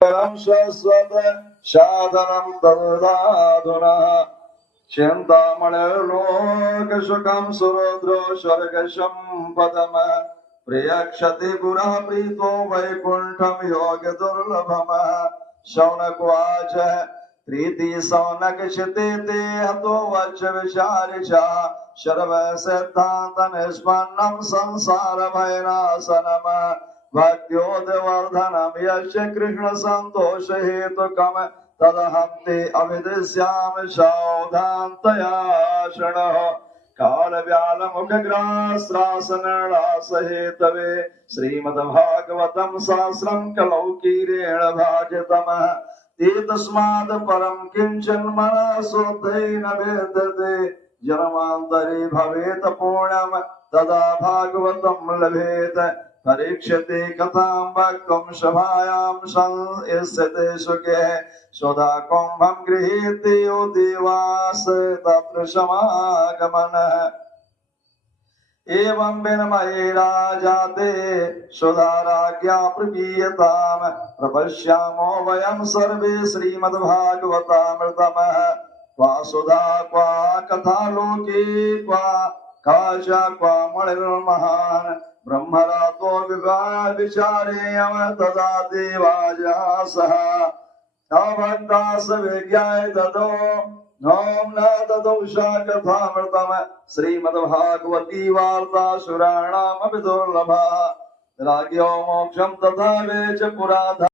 शाश्वत साधनं तदाधुना चिन्तामणिर्लोकशुकं सुरुद्रो स्वर्गसम्पदम् प्रियक्षति पुनः प्रीतो वैकुण्ठं योगदुर्लभम् शौनकुवाच प्रीति शौनक क्षिते ते हतो वच विचारिच सर्व सिद्धान्त निष्पन्नं संसार भयनाशनम् भक्त्योद्वर्धनम् यस्य कृष्ण संतोष हेतुकम् तदहं ते अभिदृश्यामि सावधानतया शृणुः काल व्याल मुख ग्रासहेतवे श्रीमद्भागवतं सहस्रं कलौ कीरेण भाजितम् तस्माद् परं किंचन मनसोद्धे न वेदते जन्मान्तरे भवेत् पुण्यं तदा भागवतं लभेत् परीक्षते कथां वक्तुं सभायां संस्यते सुखे सदा कुम्भं गृहीते यो देवास तत्र समागमनः एवं विनमये राजाते सुधाराज्ञा प्रगीयताम् प्रपश्यामो वयं सर्वे श्रीमद्भागवतामृतम् क्वा सुधा क्वा कथा लोके क्वा काचा क्वा मणिर्महान् ब्रह्मरातो विचारेयम तदा देवाजासः भक्तास विज्ञाय ददो नोम न ददौषा कथामृतम् श्रीमद्भागवती वार्ता सुराणामपि दुर्लभा राज्ञो मोक्षं तथा वेच पुरा